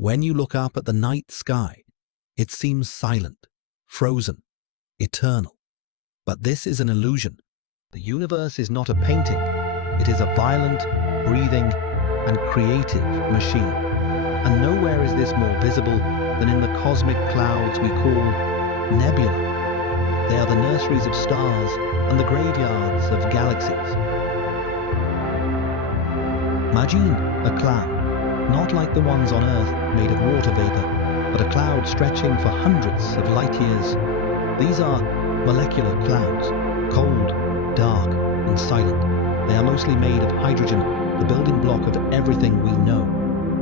When you look up at the night sky, it seems silent, frozen, eternal. But this is an illusion. The universe is not a painting. It is a violent, breathing, and creative machine. And nowhere is this more visible than in the cosmic clouds we call nebulae. They are the nurseries of stars and the graveyards of galaxies. Imagine a cloud, not like the ones on Earth made of water vapor, but a cloud stretching for hundreds of light years. These are molecular clouds, cold, dark, and silent. They are mostly made of hydrogen, the building block of everything we know.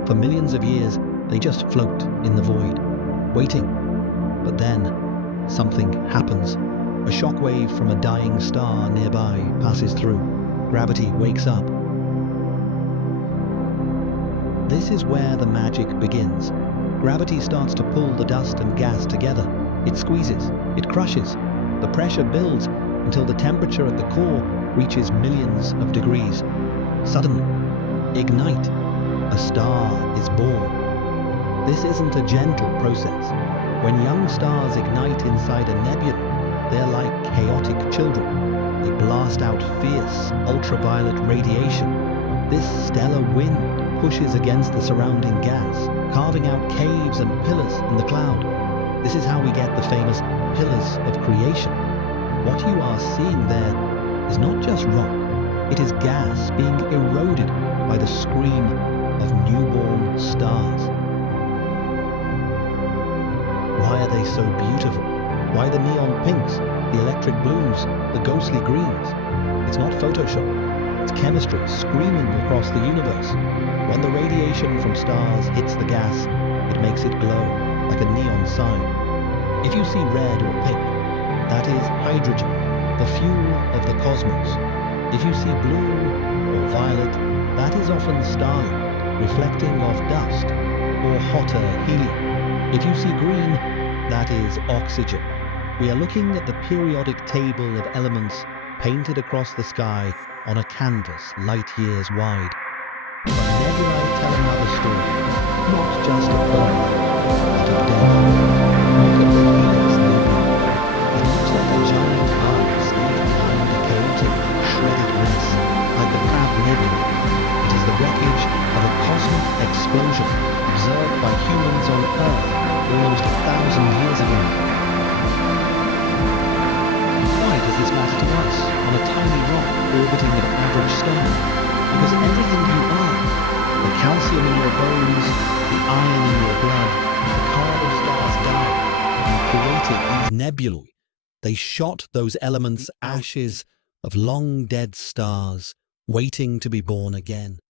For millions of years, they just float in the void, waiting. But then, something happens. A shockwave from a dying star nearby passes through. Gravity wakes up. This is where the magic begins. Gravity starts to pull the dust and gas together. It squeezes, it crushes. The pressure builds until the temperature at the core reaches millions of degrees. Suddenly, ignite. A star is born. This isn't a gentle process. When young stars ignite inside a nebula, they're like chaotic children. They blast out fierce, ultraviolet radiation. This stellar wind pushes against the surrounding gas, carving out caves and pillars in the cloud. This is how we get the famous pillars of creation. What you are seeing there is not just rock. It is gas being eroded by the scream of newborn stars. Why are they so beautiful? Why the neon pinks, the electric blues, the ghostly greens? It's not Photoshop. It's chemistry screaming across the universe. When the radiation from stars hits the gas, it makes it glow like a neon sign. If you see red or pink, that is hydrogen, the fuel of the cosmos. If you see blue or violet, that is often starlight, reflecting off dust, or hotter helium. If you see green, that is oxygen. We are looking at the periodic table of elements painted across the sky on a canvas light years wide. But nebulae tell another story, not just of birth, but of death. Look at the Helix Nebula. It looks like a giant arc leaving behind a chaotic, shredded mess, like the Crab Nebula. It is the wreckage of a cosmic explosion observed by humans on Earth almost 1,000 years ago. Why does this matter to us on a tiny rock orbiting an average star? Because everything you are, the calcium in your bones, the iron in your blood, the carbon stars died, created these nebulae. They shot those elements ashes of long dead stars waiting to be born again.